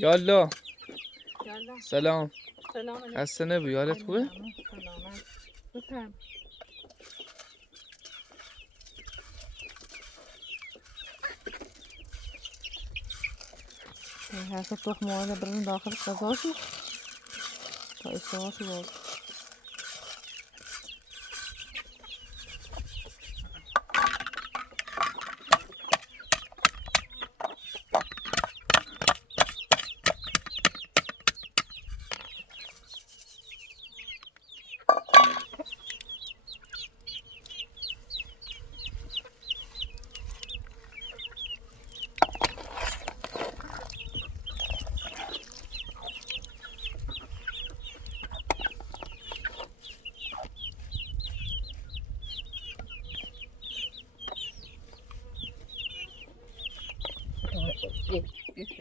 یالا یالا سلام. سلام علیکم. خسته نباشی، حالت خوبه؟ سلامت. بفرم. هر سه تخم مرغ بریم داخل غذاشو تا اشتهاشو باز.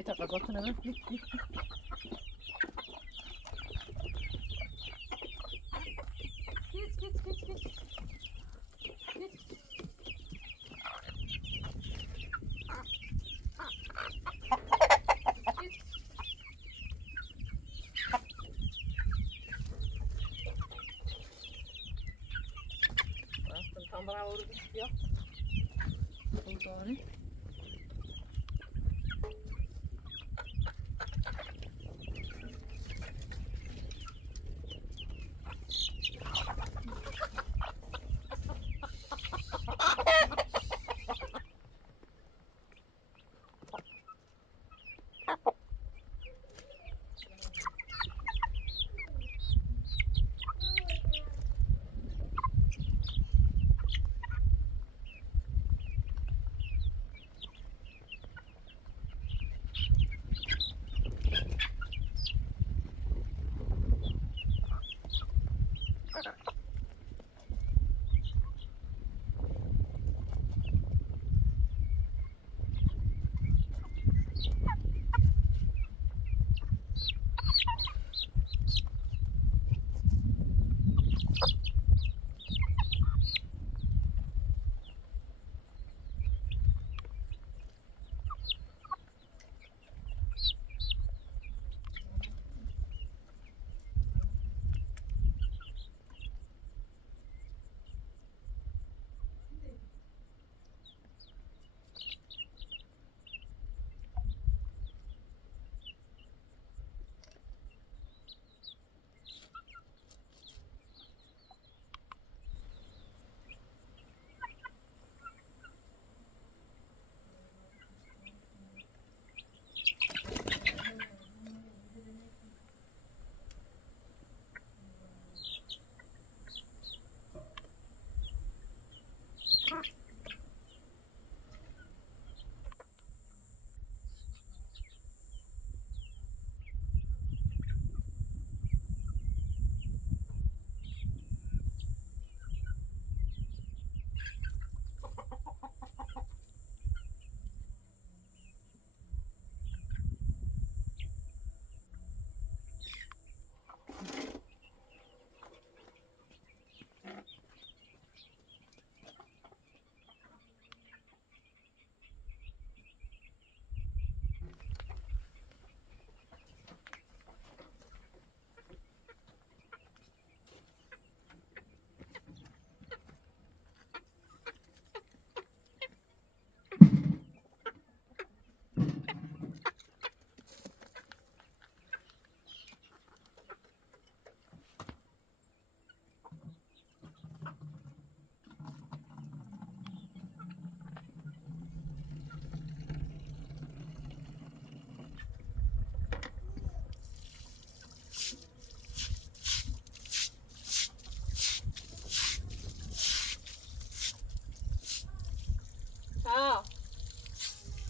تا غذا کنم. Tam bana vurdu ya. Oldu.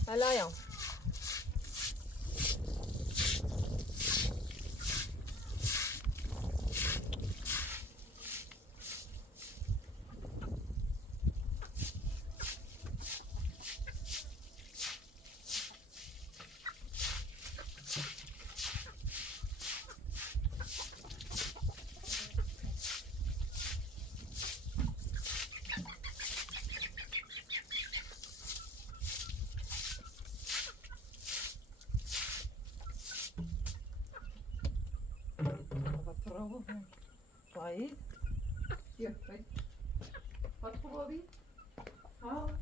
Alayım. برافو. طيب يلا طيب فتحوا بابي. ها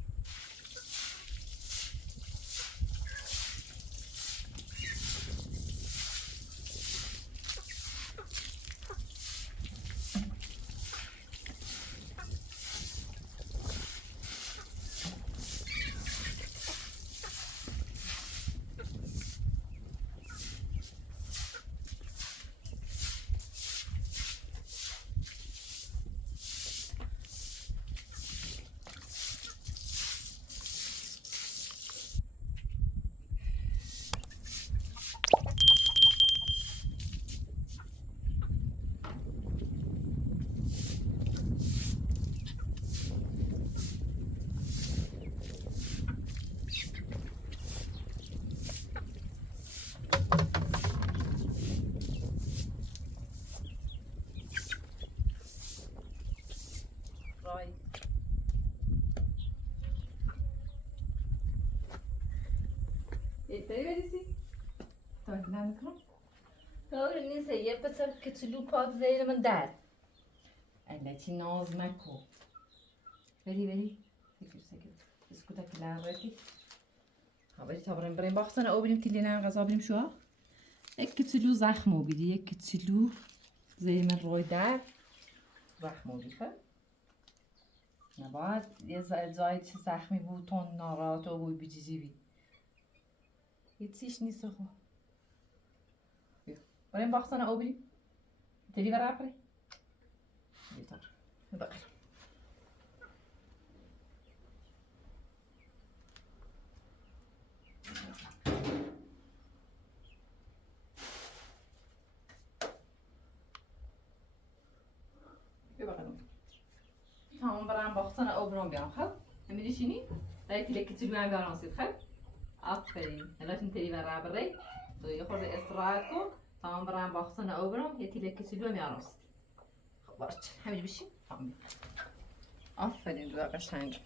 راي yeter verisi. Takinden bakalım. Doğru neyse yapasam küçülü patlayalımın der. التي نازمكو. بری سکر اسکوتا کلان رفتی. خبری تا بریم باختن او بریم تیلی نم غذا بریم شو. یک کتلو زخمو بیدی یک کتلو زي من روی در زخمو بیفه. نباید یه زاید چه زخمی بود تون نارات و بود بیجیجی بی. هیچیش نیست خو. بریم باختن او بریم تیلی برای بری. بیتر. بقیل. تمام برام باختن او برام بیام خب میدی شینی رای تلکتی بیام بیارم سید خب آفرین هلا تنتری برا بری تو یه خورده استراحت کن تمام برام باختن او برام یه تلکتی بیام سید خب باش همین بشی تمام آفرین دو قشنگ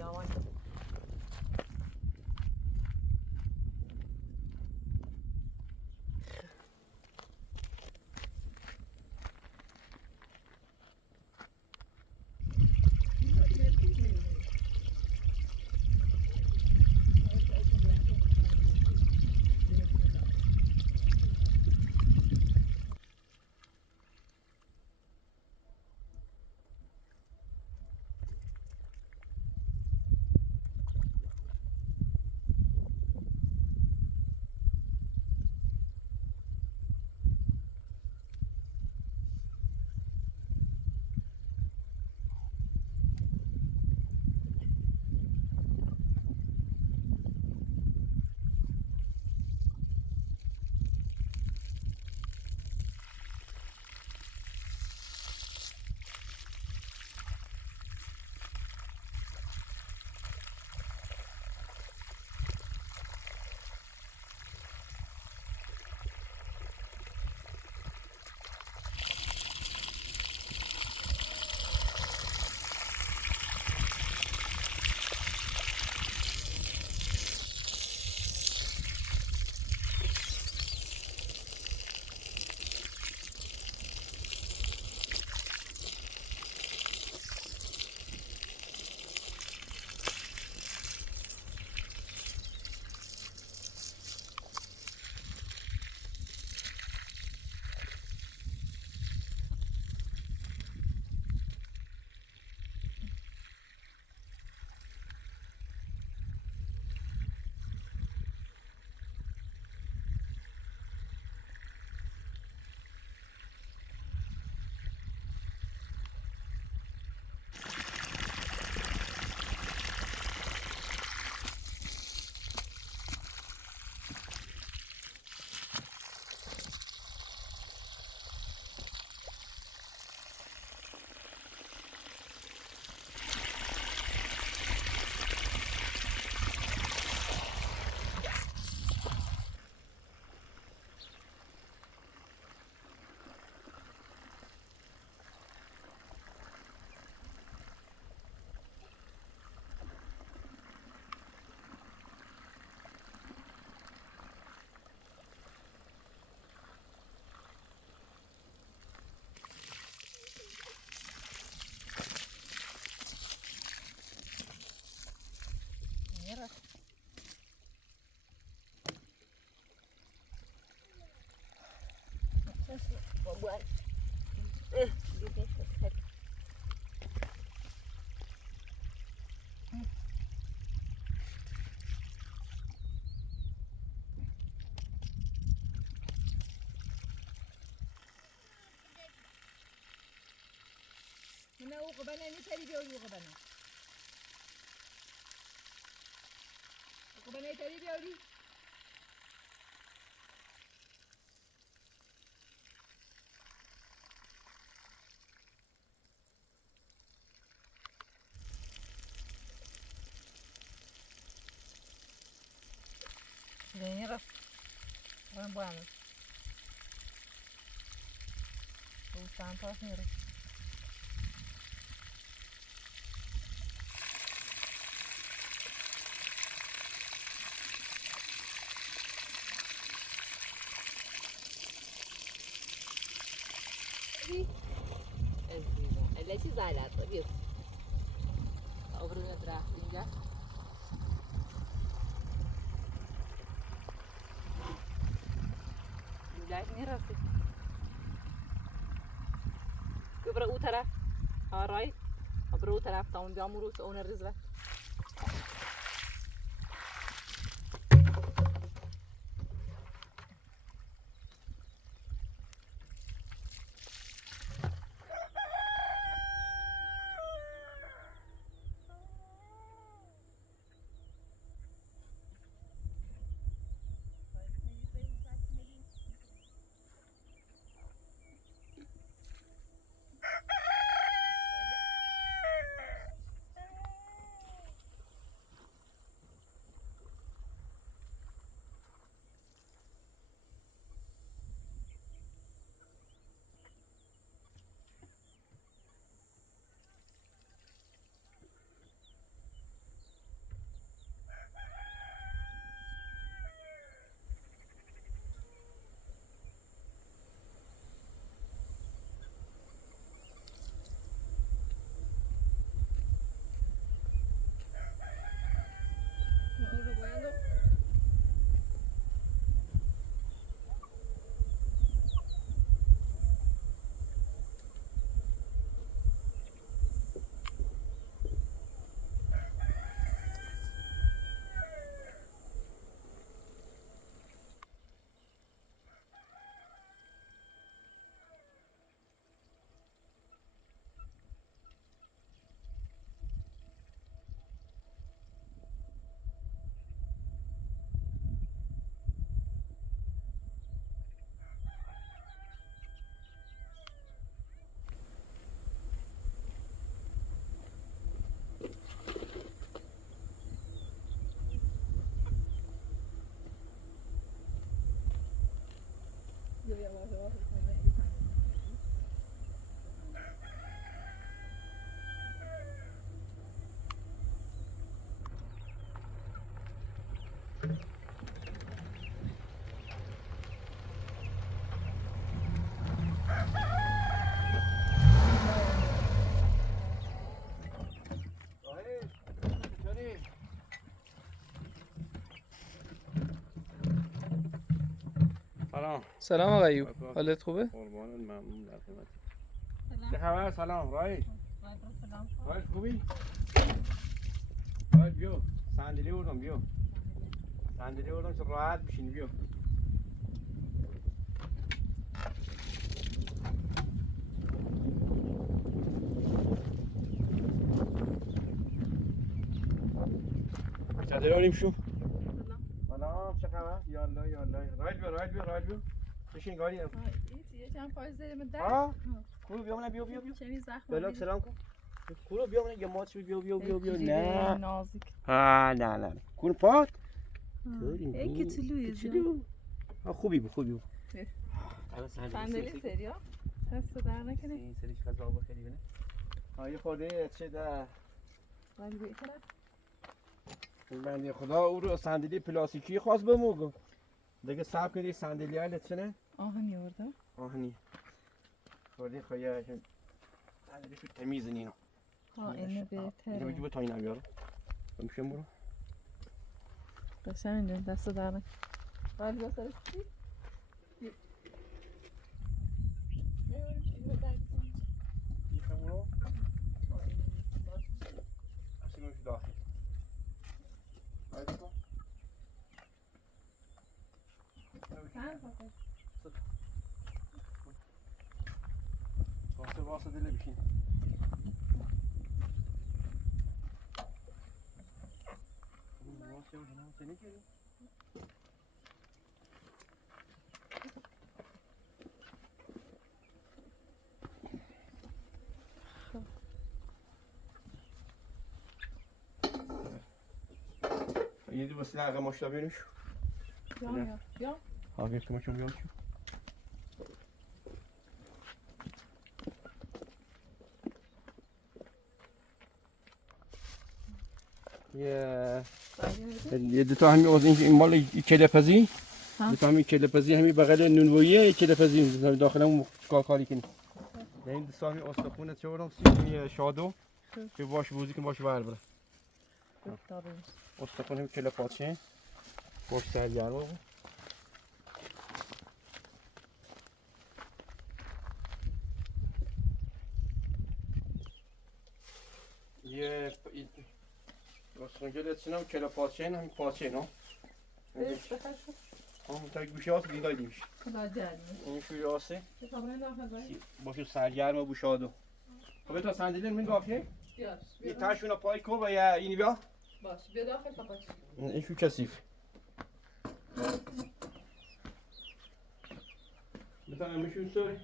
Ja, man. buat. Mana ukabana ni tadi dia ukabana. Ukabana tadi dia ni. Ini ras. Orang buat. Sampai ni ras. Ele ci zalat, viu? Over na drafting já. Lihat ni rasa. Kubra utara. Alright. Kubra utara taun biamuru so ona rizla. سلام آقا ایوب، حالت خوبه؟ قربانت، ممنون در خدمت. چه خبر؟ سلام رای. رای خوبی؟ رای بیو. صندلی بردم بیو. صندلی بردم چه راحت بشینی بیو. چطوری داریم شو؟ سلام چه خبر؟ یالا یالا. رای بیو. بشین گاڑی. یه چند پای زیرم در. ها؟ کورو بیا من بیو. چنین زخم. بلاک سلام کن. کورو بیا من یه ماچ بیو. نه. نازک. نه. کورو پات. ای کچلویه. خوبی بود. صندلی سریا؟ دست در نکنه. این سریش غذا بخوری بینه. یه خورده چه ده. ولی به طرف. بنده خدا او رو صندلی پلاستیکی خواست بموگم. دیگه صاحب کردی صندلی ها لطفاً. آهنی ورده. آهنی. خورده خواهی صندلی شو تمیز نینا. اینه بهتره. اینو بگی به تایی نمیارم. میشم برو. قشنگه دست در نکنه. ولی با سرش چی؟ واسه دل بشین یه دو وسیله عقب ماشتا بیاریم شو یا ها گرفت ما چون بیاریم شو یه دو تا همین از این مال کلپزی دو تا همین کلپزی همین بغل نونویه کلپزی داخل اون کاری کنی این دو تا همین استخونه چه برام سی شادو که باش بوزی که باش ور بره استخونه همین کلپاچه باش سرگرم یه استخونه گلت کلپاچه همین پاچه نه تا گوشه هاست بیدای دیمیش این شوی هاسته باشو سرگرم بوشادو خب تا سندیلر من داخل یه تاشونا پای کو و یا اینی بیا باش بیا داخل پاپاچ این شو کثیف مثلا میشون سوی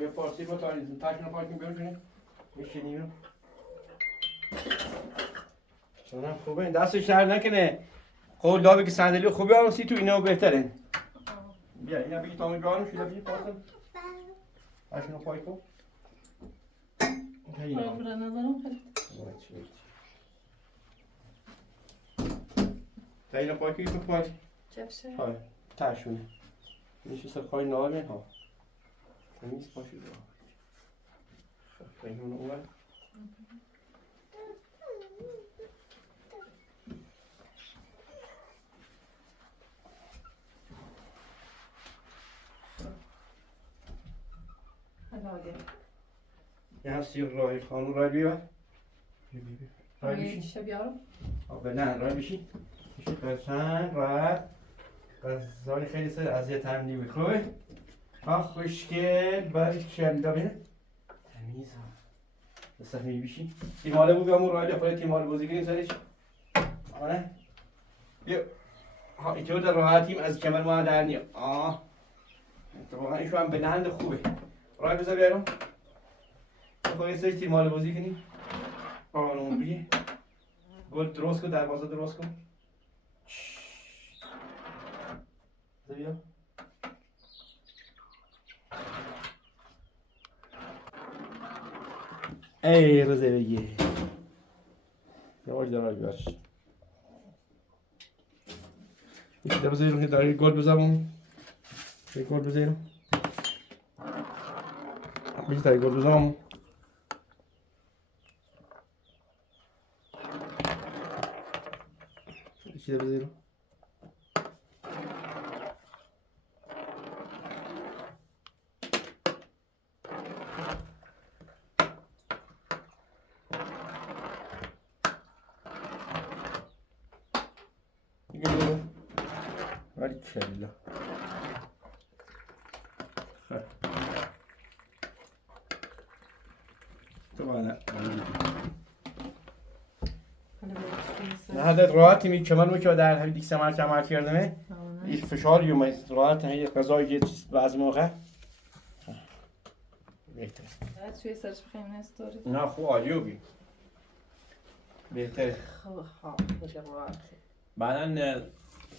یه پارسی با تاریزم تاشونا پای بیرون کنه میشینیم چونم خوبه این دستش در نکنه قول دابه که صندلی خوبی آرم سی تو اینو بهتره بیا اینا بگی تامی بیارم شده بگی پاسم اشونو پای کن برای نظرم خیلی تا اینو پای کنی پای چپشه های تاشونه میشه سر پای نامه ها تمیز پاشو بیا خب اینو اون یه هم سیر رای خانون رای بیار رای بیشی شب بیارم آبه نه رای بیشی میشه قشنگ راحت غذای خیلی سر اذیت هم نمیخوره خوشگل باریکلا ببین تمیز ها بسه میبیشی تیماله بود بیامون رای خودت تیماله بازی کنیم سرش آره بیا ها اینطور در راحتیم از کمر ما در نیم اتفاقا اینشو هم بلند خوبه رای بذار بیارم خواهی سرش تیماله بازی کنیم آنون بیه گل درست کن دروازه درست کن بیا ای روزه بگی یواش دارای بیارش یکی در بذاریم که داری گل بزنم یه گل بزنم بیشتر داری گل بزنم یکی در بزنم باریکلا تو نه هذا راحتی می کمان که در همین دیگه سماع عمل کردمه این فشار یوم راحت هی غذای یه چیز بعضی موقع بهتره توی سرش بخیم نستوری نه خوب عالیوبی بهتره بعدن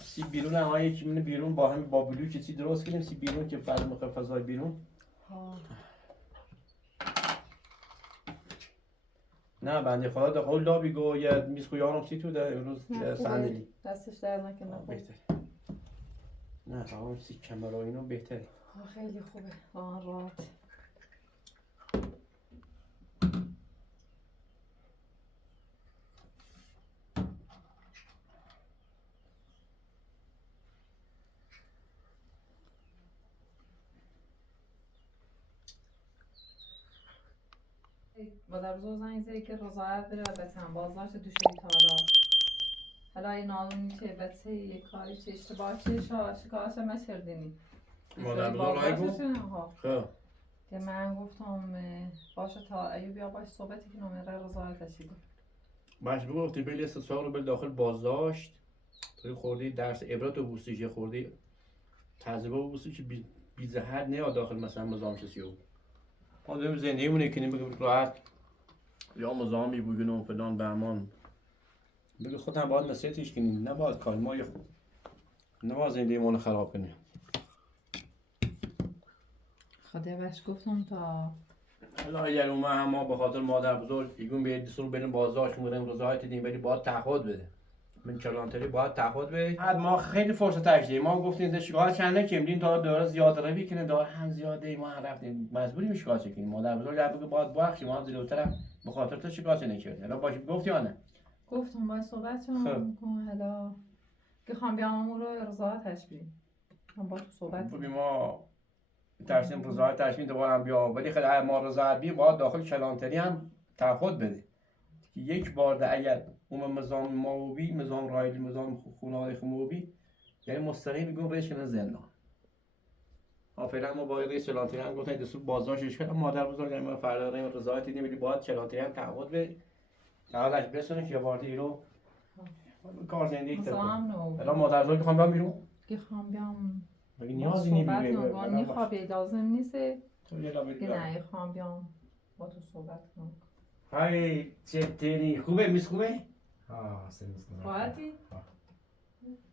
سیب بیرون هم یکی من بیرون با همین با بلو چیزی درست کنیم سیب بیرون که بعد موقع فضای بیرون نه بنده خدا در قول دابی گو یا میز خویارم سی تو در امروز صندلی دستش در نکنه بهتره نه تمام سی کمر و اینو بهتره خیلی خوبه راحت با در روز زنگ زدی که رضایت بده و به تنباز داشته دوشوی تالا حالا این آلونی که بچه یه کاری که اشتباه چه شکایت هم کردینی مادر بزرگ رای گفت؟ خب که من گفتم باشه تا ایوب بیا باش صحبتی که نمره رضایت کشیده باش بگفتی بلی استثار رو بل داخل بازداشت توی خوردی درس عبرت و بوسیش یه خوردی تذیبه و بوسیش بی زهر نه داخل مثلا مزام چسی بود ما داریم زندگی مونه کنیم بگیم راحت یا مزامی بگیم و فلان بهمان بگیم خود هم باید نصیحتش کنیم نباید کار ما یه خود نباید زندگی ما رو خراب کنیم خدا بهش گفتم تا حالا اگر اومد ما به خاطر مادر بزرگ ایگون به دستور بریم بازداشت می‌کنیم رضایت دیم ولی باید تعهد بده من کلانتری باید تعهد بده بعد ما خیلی فرصت داشتیم ما گفتیم ده شکایت چند نکنیم داره زیاد روی کنه داره هم زیاده ما رفتیم مجبوریم شکایت کنیم مادر بزرگ در بگه باید بخشیم ما زیرتر به خاطر تو شکایت نکردیم حالا باشه گفتی یا نه گفتم باید صحبت کنم حالا که خواهم بیام امور رو رضایتش بریم من با تو صحبت کنیم ما ترسیم رضایت تشمین دوباره هم بیام ولی خیلی ما رضایت بیم باید داخل کلانتری هم تعهد بده که یک بار ده اگر اون نظام موبی نظام رایلی نظام خونه‌های موبی یعنی مستقیم میگم رئیس کنه زندان فعلا ما با رئیس کلانتری هم گفتن دستور بازداشتش کنم مادر بزرگ ما فردا ریم رضایت دیدیم ولی باید کلانتری هم تعهد به تعهدش برسونه که وارد ایرو کار زندگی کنه الان مادر بزرگ میخوام بیام بیرون که خواهم بیام مگه نیازی نمیگه نگانی خوابی لازم نیست تو یه لابد که نه خواهم بیام با تو صحبت کنم های چطوری خوبه میز خوبه سرویس باعثی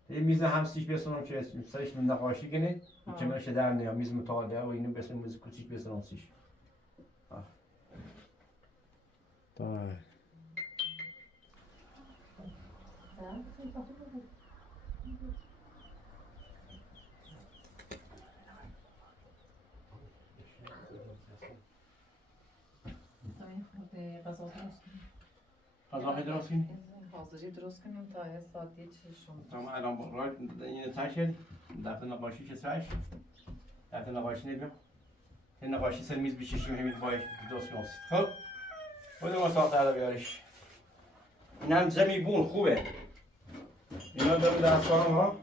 یه میز همسیش بسونم که سرش نقاشی کنه کنارش در نیا میز مطالعه و اینو بسونم میز کوچیک بسونم سیش دای غذا درست کنیم غذا درست کنیم؟ حاضری درست کنیم تا یه ساعت دیگه چشم تمام الان برای این تاشل دفتر نقاشی چه سرش دفتر نقاشی نبیم این نقاشی سر میز بششیم همین باید درست کنیم خب بودم ما ساعت علا بیارش اینم زمیبون خوبه اینا دارم دستانم ها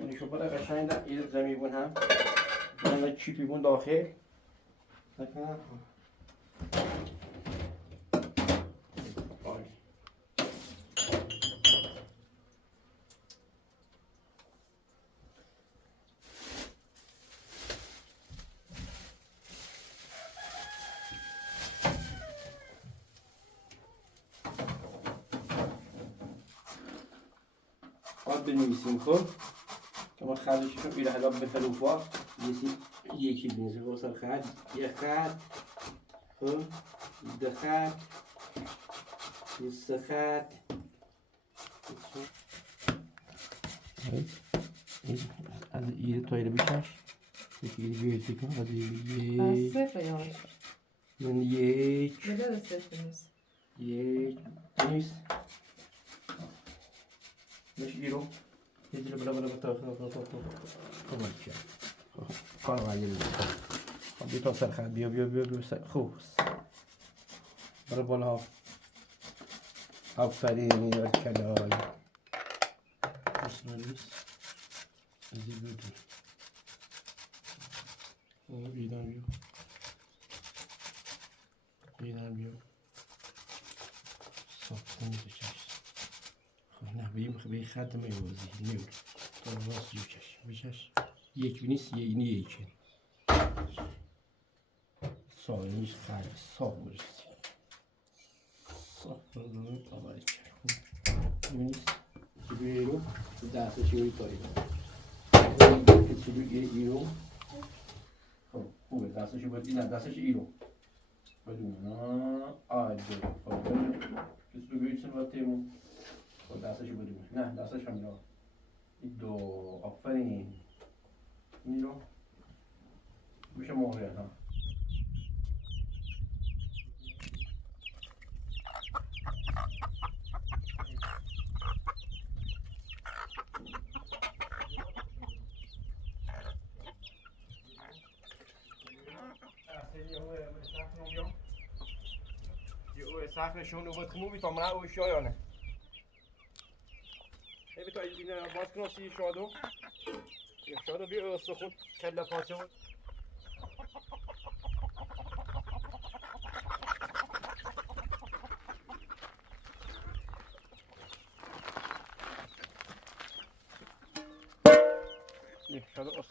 یعنی شو بره قشنگ در این زمیبون هم اینا چیپی بون داخل نکنم باید بنویسیم خب که ما خرجش رو بیره حالا به فلوفا یکی بنویسیم خب سر خرج یه خرج خب ده خرج یه سه خرج از ایره تایره بکش یکی ایره بیایید بکن از ایره یک من یک یک بنویس مش ایرو یه دیگه بلا تا کامل کرد کار غیر خب بیا تا سر خد بیا خوب برو بالا آفرین در کلای اسرائیلیس ازی بدون بیدن بیا ساخته میشه نه به خط میوازی نیور تا راست بکش یک بینیست یه اینی یکی سالنیش خیلی صاف برسی صاف بردارم تا باید کرد بینیست که بیرو دسته چیوی تایی که چیوی ایرو خوبه دستش باید این دستش ایرو بدون آده کسی بگوید چون باید تیمون دستش بدونه نه دستش هم نه دو آفرین این رو میشه موقعیت ها سخنشون رو باید خموبی تا منه اوی شایانه هی تو اینا باز کنی شادو شادو بیا استخون کله پاچه بود شادو است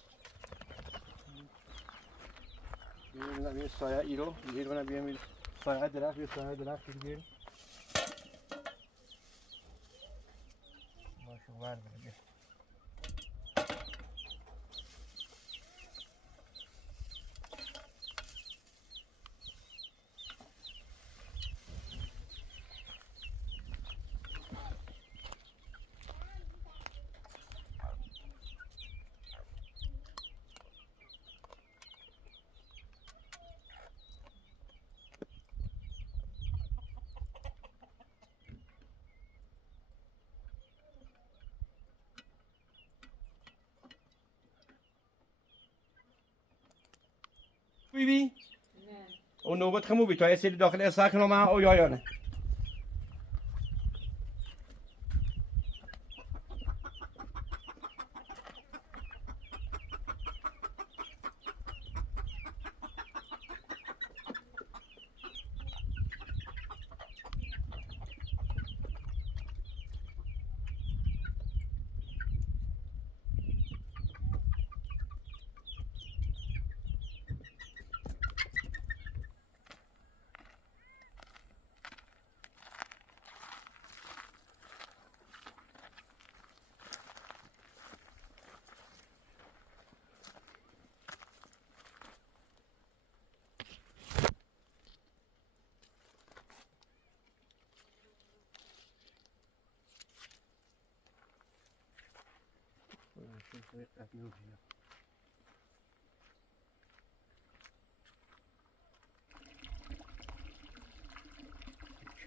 بیا سایه ایرو بیا بیا سایه درخت بیا سایه درخت بیا ماشو ورد بیا بی نه اون نوبت خمو بی تو یه سری داخل ساکن ما او یا نه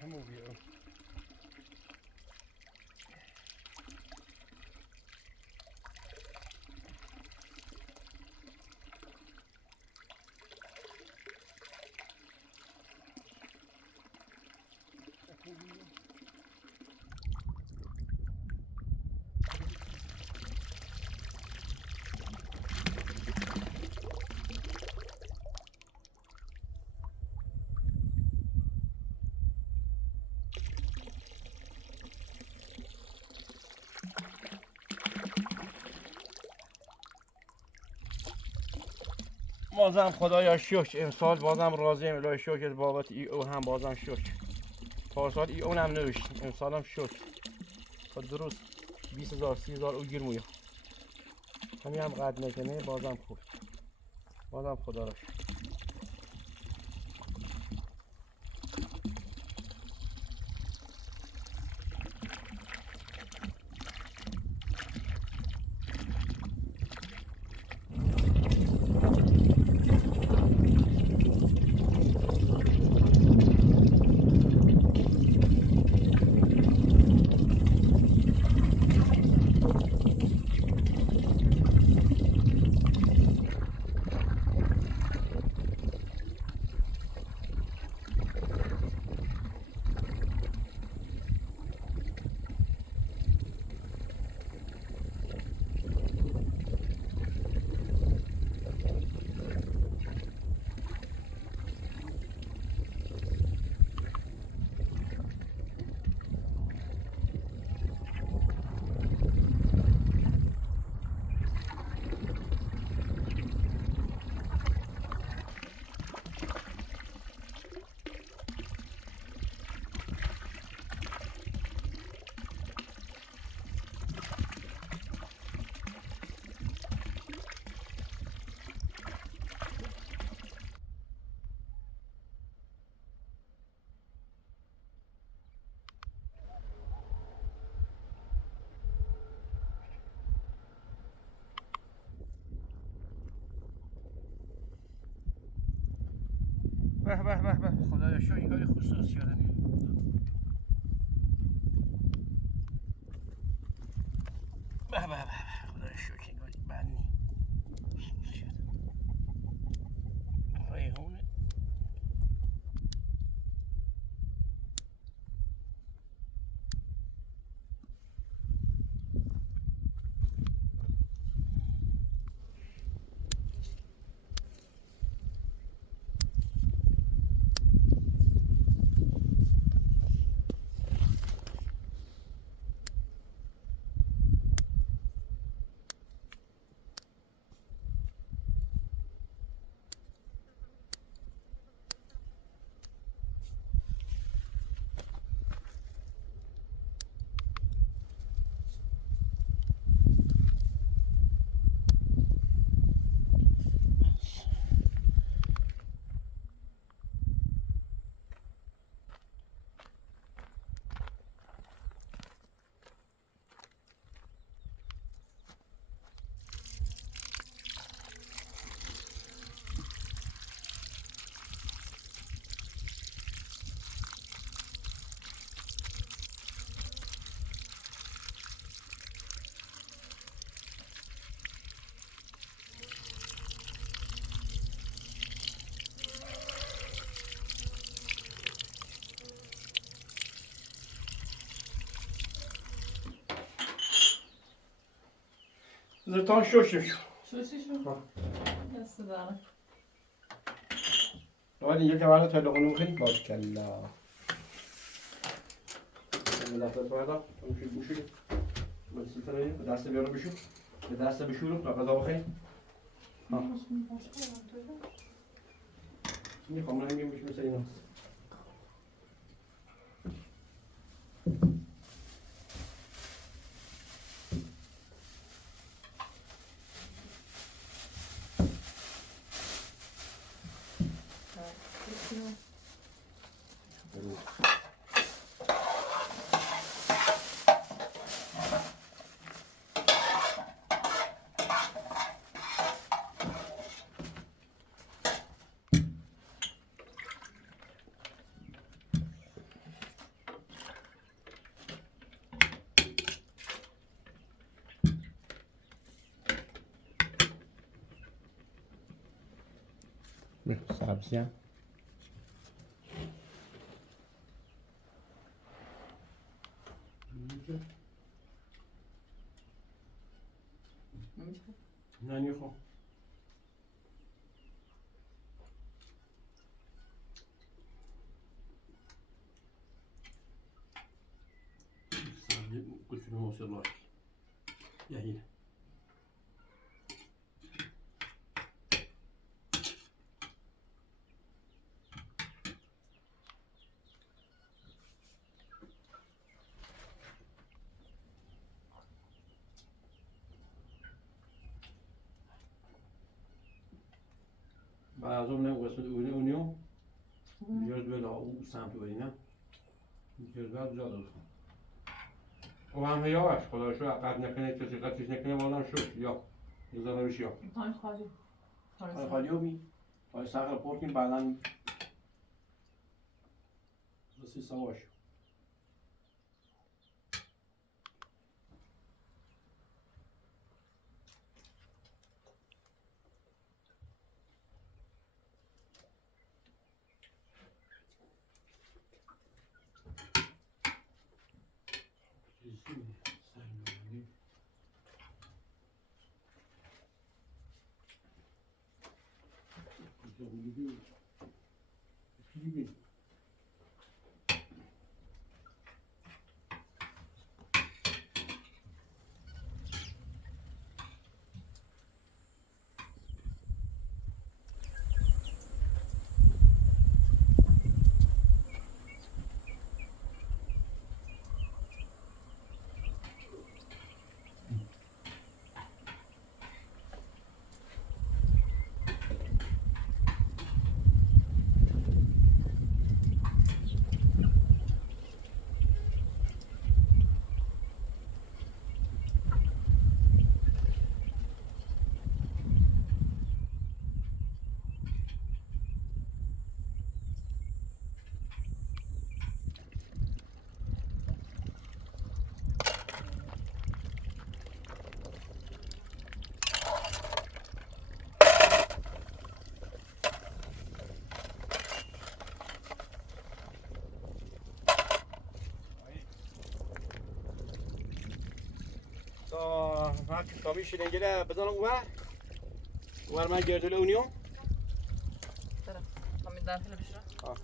چمو بیا بازم خدایا شکر امسال بازم راضیم الهی شکر بابت ای او هم بازم شکر پارسال ای اونم نوشتیم امسال هم شکر خود درست 20,000 30,000 او گیر مویا همین هم قد نکنه بازم خوب بازم خدا را شکر به به به به خدایا شو این کاری خصوص شده به به به خدایا شو این کاری بد نی ریحونه زرتان شوشش. شوشی شو. دست دارم. ولی یه جوانه تا لقمه خیلی باز کلا. دست بالا، میشه بوشی. مثلا دست بیارم بشو. به دست بشورم تا غذا بخوریم. ها. میخوام نمیگم بشو مثل اینا. سبزی هم نه نیخو سبزی کچونه موسیقی یهی بعضم نه قسمت اونیو جز به او سمت بینم جز بعد جا و هم یاش خدا شو عقد نکنه کسی قطعش نکنه والا شو یا بزنه بشی یا تایم خالی. خالی رو می پای سقل پر کنیم بعدا رسی سواش ما کامی شیرینگیله بزنم اونور من گردوله اونیو برم. همین دانتل بشرا.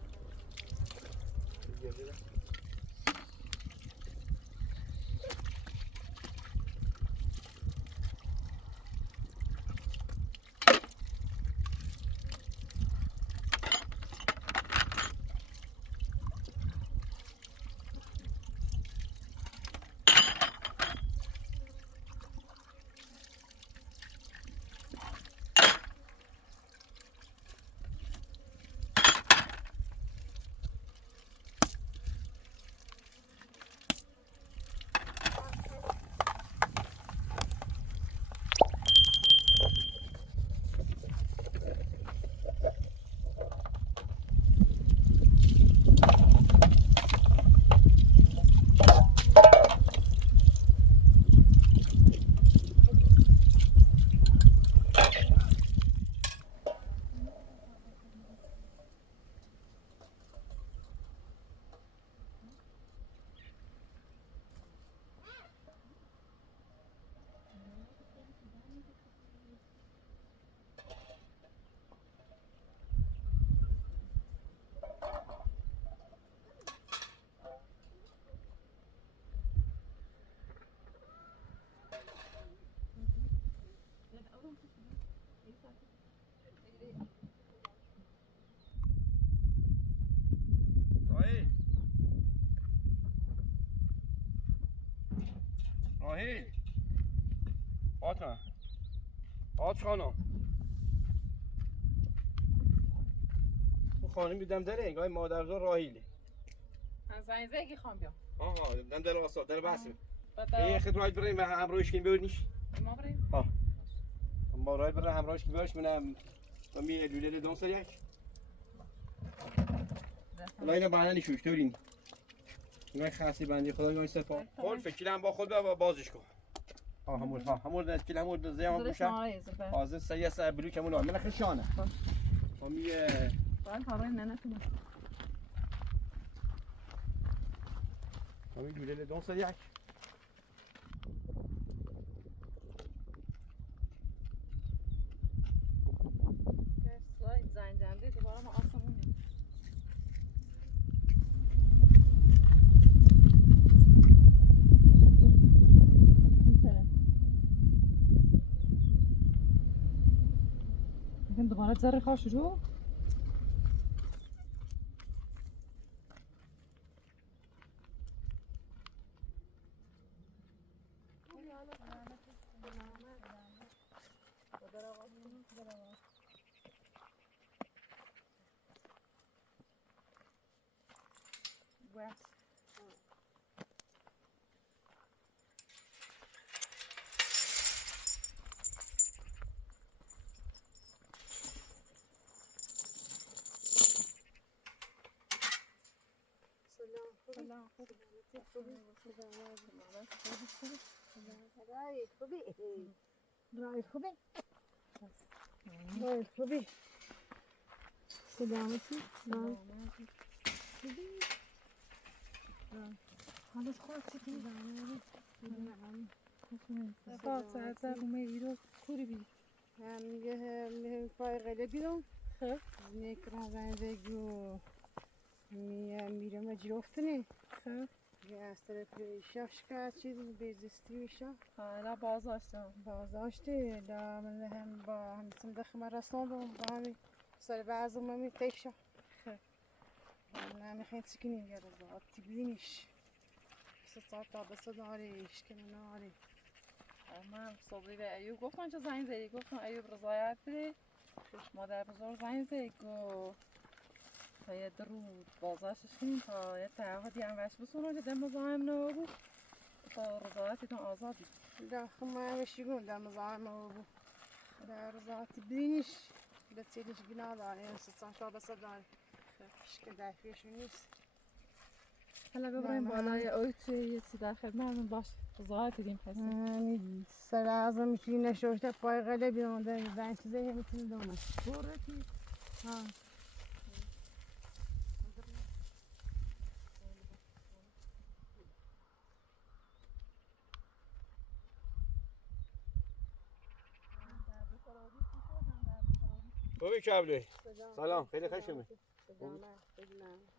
راهیل راهیل آج خانم اون خانم بیدم داره انگاه مادرزار راهیله من زنگ زنگی خواهم بیام آها دم در آسا در بحثه بعد یه خد راید بریم و همراهش کنیم ببینیش ما بریم ها ما راید بریم همراهش کنیم ببینیش منم با می لوله دون سر یک الله اینا بهانه نشوش تورین اینا خاصی بندی خدا یون سپا خود فکرم با خود بازش کن همون از کلام بود زیام بوشم حاضر سیاس بلو کمون من خشانه و می باید هرای ننتونم همین لوله دون سر یک زنگ جنده دوباره ما آسمونیم دوباره ذره خواه شروع رای خوبی سلامتی حالت خوب چطوری؟ ساعت اومدی رو کوری بی هم میگه پای قله بیرم خب نیکران زنجگی و میرم جرفتنی خب یه از طرف شفشکا چیزی بیزستی میشه حالا بازاشتم بازداشته دا من هم با هم صندوق من رساندم با همین سر بعضم من تیشه خب من میخوام سکنیم یه روز آتی بینیش ساعت تا بس داریش که ناری من صبحی به ایوب گفتم چه زنگ زدی گفتم ایوب رضایت بده خوش مادر بزرگ زنگ زدی گفت تا یه درود بازاشش کنیم تا یه تعهدی هم وش بسونه که دم مزاحم نبود تا رضایتتون آزادی دا خما وشیگون دا مزاحم و بو دا رضایت بینیش بتسیلش گناه داری ساعت تا بس داری که دفعشون نیست حالا ببریم بالای اوی توی یه چی در خدمتمون باش رضایت دیم حسی سر اعظم میتونی نشوشته پای قله بیرونده زن چیزی میتونی دونه برتی ها خوبی کبلی سلام خیلی خوش اومد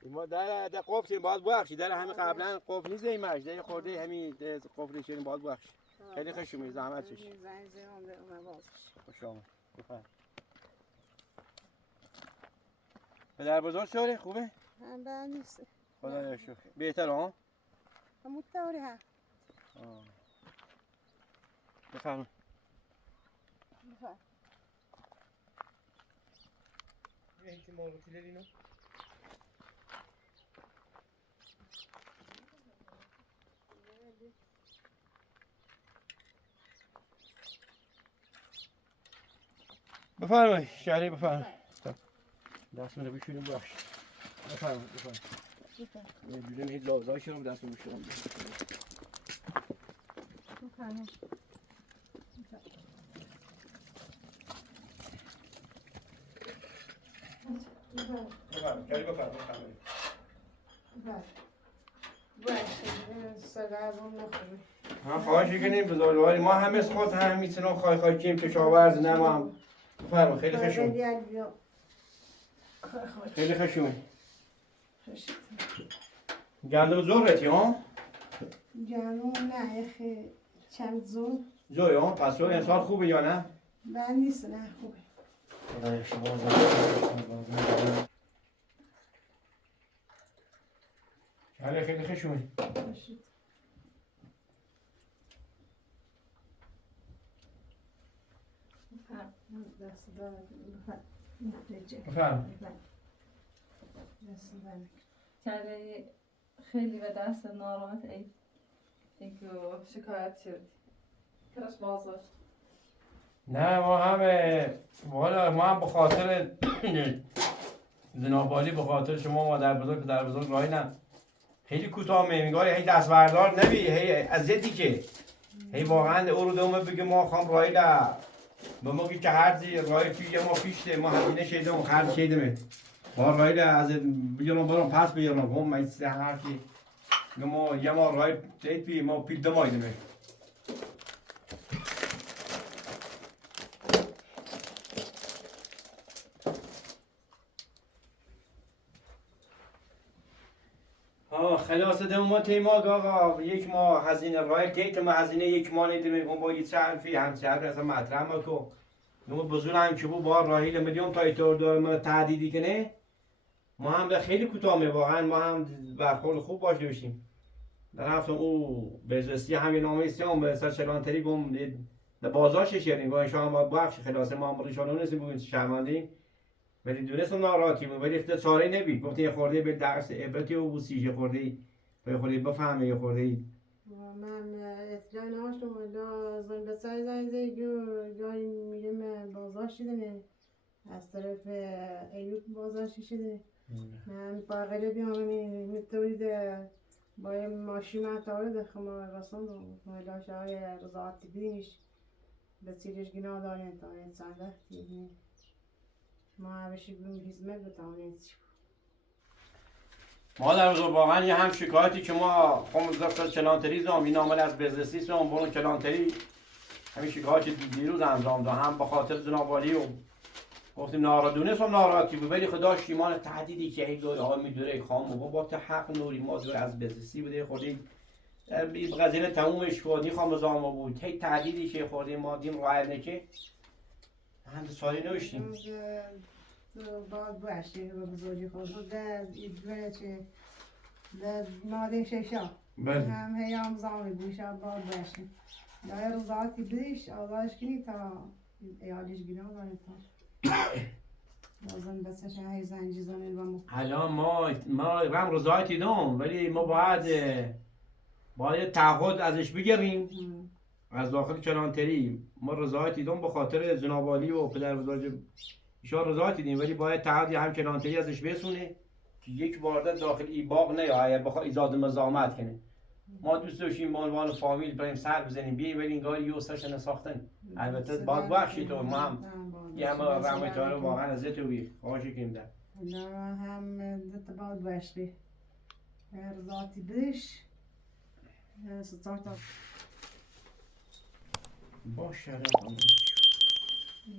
ما در قفل باز بخشی در همین قبلا قفل نیست ایمش در خورده همین قفل شدیم باز بخش خیلی خوش اومد زحمت کشید خوش آمد بفرم پدر بزرگ چطوره خوبه هم بر نیست خدا شکر بهتر ها همون طوری ها بفرم این مرغوتی لینو بفرمایید شهری بفرمایید دست من رو بشوریم بخش بفرمایید یه جوری هیچ لازایی شدم دست من بشورم بفرمایید سر اعظم نخوری ها خواهش کنیم بزرگواری ما همه خود هم میتونم خواهی کنیم کشاورز نمام بفرمایید خیلی خوش اومد خیلی خوش اومد گندم زورتی ها جانو نه یخی چند زون زوی ها پس زوی امسال خوبه یا نه بند نیست نه خوبه. خدای شما زمان حالا خیلی خشونه باشید. دست دارم بفرم دست دارم کلی خیلی به دست ناراحت ایگو شکایت شد کرش بازداشت نه ما همه والا ما هم به خاطر زنابالی به خاطر شما مادر بزرگ پدر بزرگ راهی نه خیلی کوتاه میگاری هی دست بردار نبی هی اذیتی که هی واقعا او رو دومه بگه ما خام راهی ده به ما که هرزی راهی توی ما پیشته ما هزینه شیدم خرج شیدمه ما راهی ده از بیارم برام پس بیارم هم میسته هر کی ما یه ما راهی تیت بی ما پیل دمایدمه خلاص دم ما تیما آقا یک ماه هزینه رای کیت ما هزینه یک ماه نیدیم اون با یه حرفی همسر اصلا مطرح مکو نو بزرگ هم که بو بار راهی میلیون تا ایتور دارم تعدیدی کنه ما هم به خیلی کوتاه واقعا ما هم برخورد خوب باش داشتیم در هفتم او بزرستی همین نامه سیام به سر چلانتری گم در بازارش شیرین گاه شام با بخش خلاص ما هم ریشانو نیستیم بگیم شرمندی ولی دونستم ناراحتیم ولی افتاد چاره نبی گفتین یه خورده به درس عبرتی و بوسیج خورده به خورده بفهمه یه خورده من اطلاع ناشتم ولی زن به سر زنگ گاهی میرم بازار شدنه از طرف ایوب بازار شدنه من باقی بیام میتونید با یه ماشین مطاره دخم رسان ولی شاید رضاعتی بینش به سیرش گناه داریم تا این سنده ما همیشه بیم هزمت بتوانیم ما در روز واقعا یه هم شکایتی که ما خم زفت کلانتری زام این عامل از بزرسی زام برون کلانتری همین شکایتی دیروز انجام داد هم به خاطر جنابالی و گفتیم ناراحتونه سم ناراحتی بود ولی خدا شیمان تهدیدی که این دو آقا میدوره خام و با حق نوری ما دور از بزرسی بوده خودی غزل تمومش کردی خام زام بود هی تهدیدی که خوردی ما دیم راه که هم سالی نوشتیم باید باشی و بزرگی خود در ایدوه چه در ماده ششا هم هیام زامی بوشا باید باشی در روزاتی بیش آزادش کنی تا ایالش گیرم داری تا بازم بسش هی زنجی زنی بامو الان ما هم رضایتی دام ولی ما باید تعهد ازش بگیریم از داخل کلانتری ما رضایتی دام به خاطر جنابالی و پدر بزرگ ایشان رضایتی دیم ولی باید تعهد هم کلانتری ازش بسونه که یک واردت داخل ای باغ نیاید بخواد ایجاد مزاحمت کنه ما دوست داشتیم به عنوان فامیل بریم سر بزنیم بیایم ولی انگار یه سشن ساختن البته باید بخشی تو ما هم یه همه رحمتاره واقعا از تو بی خواهش کنیم در نه هم دت باید باشی رضایتی بیش ستارتا باشه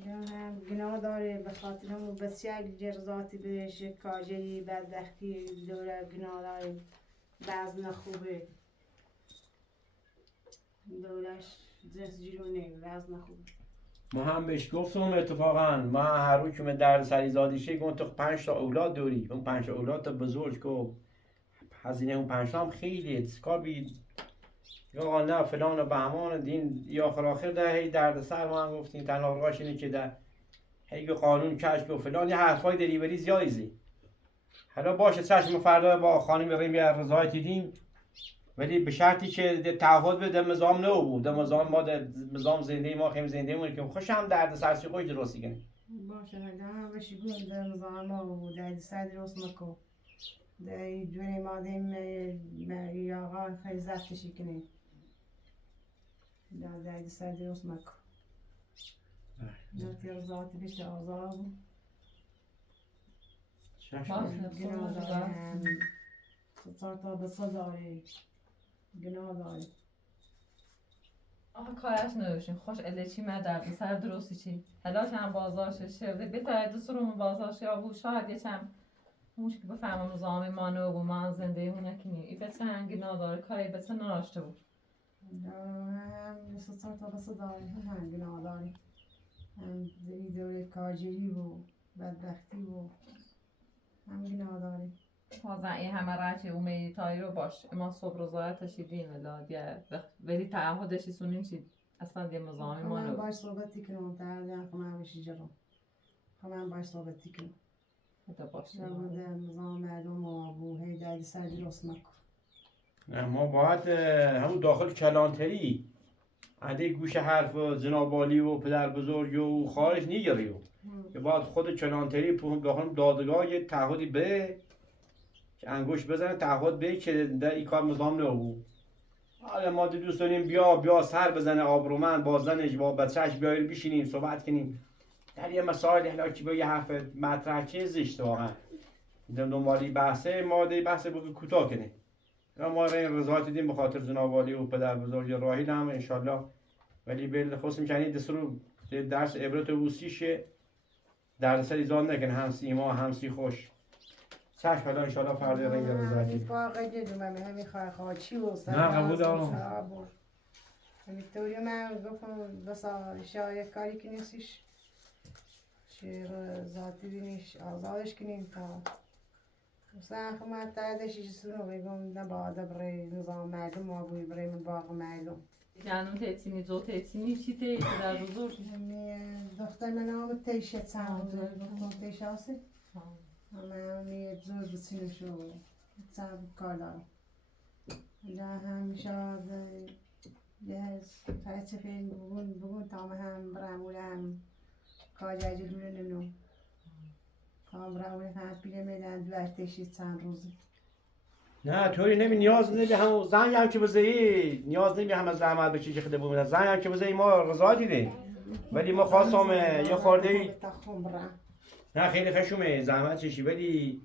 یا هم گناه داره به خاطر همون بسیار جرزاتی بهش کاجهی بدبختی دوره گناه داره بعض نخوبه دورش دست جیرونه بعض نخوبه ما هم بهش گفتم اتفاقا ما هر روز که من درد سری زادیشه گفتم تو 5 تا اولاد داری اون 5 تا اولاد تا بزرگ کو هزینه اون 5 تا هم خیلی کار بی یا نه فلان و بهمان دین یا آخر ده هی درد سر ما هم گفتیم تنها راهش اینه که ده هی قانون کشک و فلان یه حرفای دریوری زیادی حالا باشه چشم فردا با خانم بریم یه رضایتی دیم ولی به شرطی که تعهد بده نظام نه بود نظام ما نظام زنده ما خیم زنده مون که خوش هم درد سرسی خوش درستی کنیم باشه نه بشی گون در نظام ما و در سر درست مکو در جوری مادیم یا آقا خیلی زفتشی کنیم در سر درست مکو نه تیر ذاتی بشه آزار بود گناه داره تا به داره گناه داره آخه کارش نداشتیم خوش الچی من درد سر درستی چی حالا هم بازارش شده بهتره دوست رو بازارش یا بود شاید یکم موش که بفهمم نظام ما نو و ما زنده اونه کنیم ای بچه هنگی نداره کاری بچه نراشته بود هم تا به داره هم گناه داره هم دوره کاجری و بدبختی و هم گناه داره. تازه این همه رچه اومدی تایی رو باش اما صبح روزای تشیدین ولی دیگه ولی تعهدشی سونین چی اصلا دیگه مزاحم ما من نبود. باش صحبتی کنم تردیم خمم بشی جرم خمم باش صحبتی کنم حتی باشه شبونده نظام مردم و ابو هی دردی سر درست مکن. نه ما باید همون داخل کلانتری عده گوش حرف و زنابالی و پدر بزرگ و خارج نیگری که باید خود کلانتری داخل دادگاه یه تعهدی به که انگوش بزنه تعهد به که در این کار مزام نبود. حالا ما دوست داریم بیا سر بزنه آبرومند با زنش با بچهش بیایر بشینیم صحبت کنیم در یه مسائل حالا با یه حرف مطرح که زشت واقعا دنبالی بحثه ما دی بحث بگو کوتاه کنیم. ما رضایت دیدیم به خاطر زنابالی و پدر بزرگ راهیل هم انشالله ولی بالخصوص میکنید دسترو درس عبرت و وسیشه دردسر ایزان نکن همسی ما همسی خوش چشم حالا انشالله فردا رنگ رضایتی فاقه جدوم همین خواهی و سر نه قبول دارم همین طوری من گفتم بس شاید کاری که نیستیش شیر ذاتی بینیش آزادش کنیم تا مثلا خمت تردش سونو بگم نبادا برای نظام مردم ما بوی برای من باقی مردم جانم تیتینی زو تیتینی چی تی پدر بزرگ دختر من هم تیشه چند گفتم تیشه هستی همه زور بسینشو چند کار دارم اینجا همیشه یه فرچه فیلم بگون تا هم برمولم کاجه دوره ننو کام برموله فرد بیره میدن دو ارتشی چند روزی نه طوری نمی نیاز نمی همون زنی هم که بزهی نیاز نمی همه زحمت بچی که خده بومید زنی هم که بزهی ما رضا دیدیم ولی ما خواستم یه خورده ای نه خیلی خشومه زحمت چشی ولی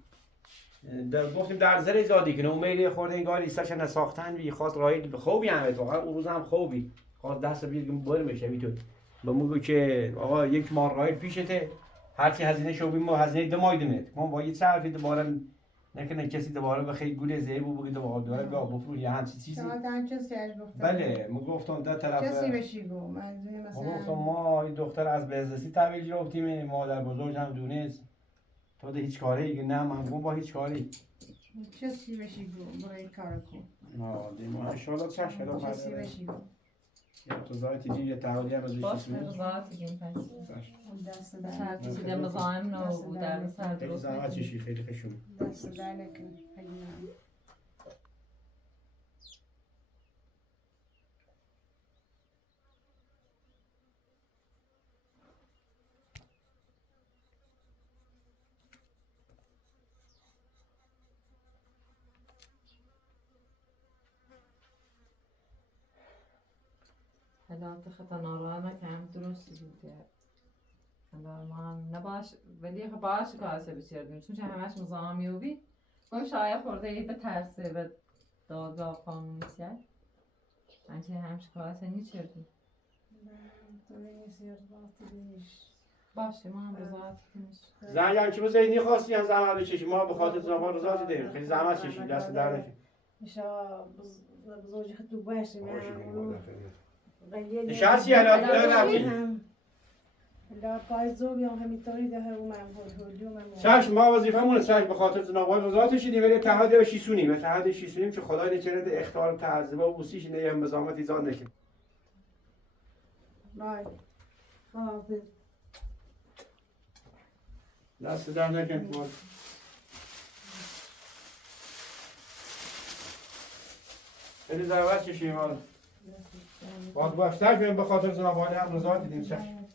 گفتیم در زر زادی کنه امید خورده انگار ایستاش نساختن بی خواست راهی خوبی هم واقعا اون روز هم خوبی خواست دست بگیر بر بشه میتون به موگو که آقا یک ماه راهی پیشته هرچی هزینه شو بیم هزینه دمای دمت ما با یه صرفی دوباره نکنه کسی دوباره به خیلی گول زیبو بگه دوباره بیا بفروش یه همچین چیزی بله ما گفتم در طرف کسی بشی گو منظوری ما مثلا گفتم ما این دختر از بزرسی تحویل گرفتیم مادر بزرگ هم دونست تو ده هیچ کاری نه من گفتم با هیچ کاری کسی بشی گو برای کار کن ما انشالله چشم رو کسی بشی گو یا تو زایتی جی یه تعالی هم ازش باش چیزی رضایت دیگه پس دست سر در چیده مزاحم نبود در سر خیلی درست زحمت نکنی. چشی خیلی خشون دست در نکن خیلی ممنون. حالا خطا ناراه نکنم درست بوده حالا ما هم نباش ولی خب باش کاسه بسیاردیم چون همش مزاحمی و بی گم شاید خورده ای به ترسه به دادگاه قانونی سیاد انچه همش کاسه نیچردیم تو نیستی رضایت بینیش باشه ما هم رضایت کنیش زنی هم که بزنی خواستی هم زحمت بچشی ما به خاطر زمان رضایت دیم خیلی زحمت چشی دست در نکن ایشا بزرگی خود تو باشه نشستی الان رفتی لا پای زوبی هم همینطوری ده و من هولی و من چشم ما وظیفمونه چشم به خاطر زنابال رضایت شدیم ولی اتحاد به شیسونیم اتحاد شیسونیم که خدا نچرد اختار و تعذیب و بوسیش نه هم بزامت ایزان نکن بای خب دست در نکن خیلی زحمت کشیم حالا باید باشتر کنیم به خاطر زنابالی هم رضایت دیدیم چشم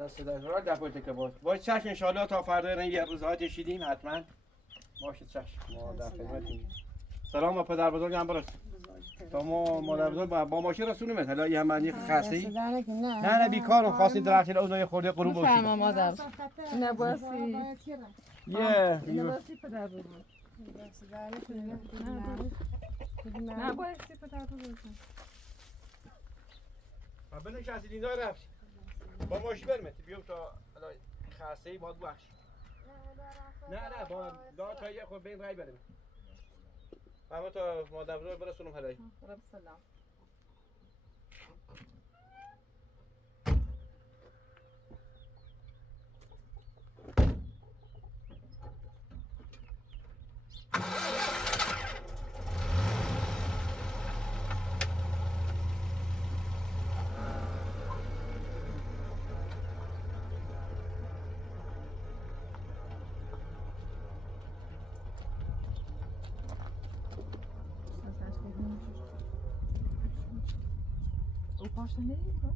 دست در راه دپویت که باید چشم انشالله تا فردا رنگ یه رضایت شیدیم حتما باشه چشم ما در خدمتیم سلام و پدر بزرگ هم برست تا ما مادر بزرگ با ماشین رسونیمت حالا یه همانی خاصی نه بیکارم خواستیم در احتیال اونو یه خورده قروب باشیم بفرما مادر نباسی نباسی پدر بزرگ نباسی پدر بزرگ بنشستی دینا رفت با ماشین برمت بیام تا خاصی باید بخش نه با دا تا یه خود بین رای بریم اما تا مادر بزرگ برسونم حالا سلام Oppassen, nee, hoor.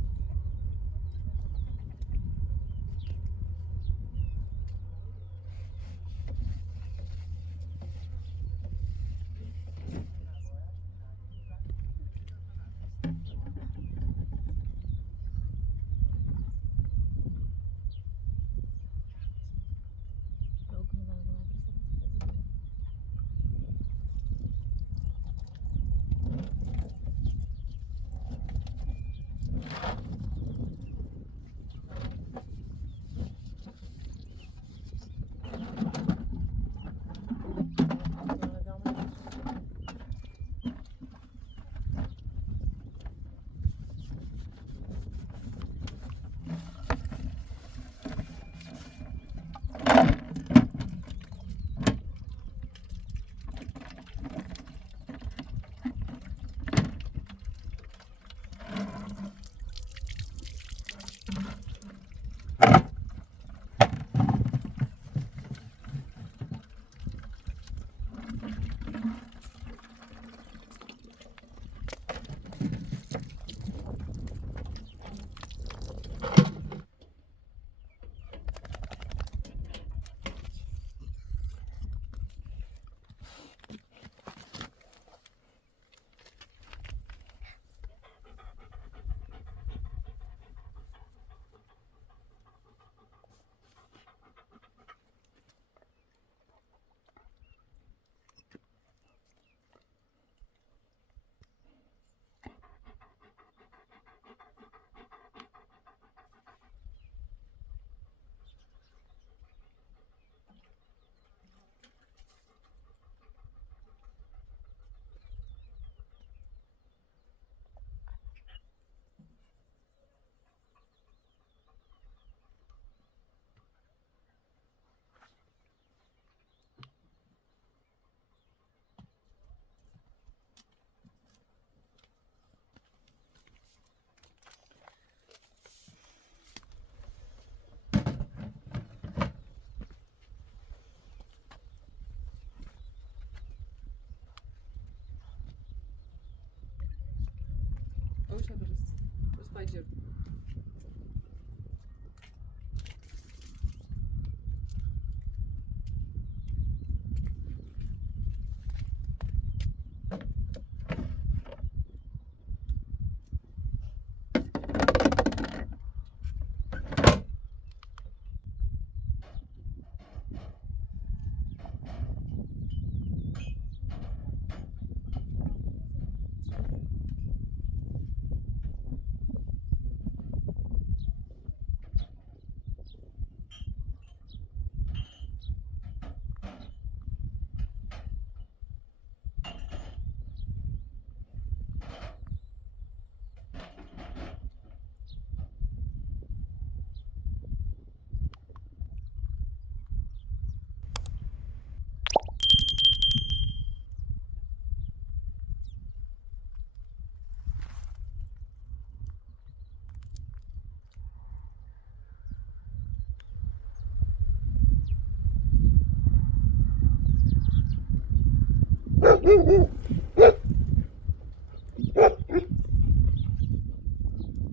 Usiadł, rozpajdzie.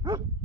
Huh?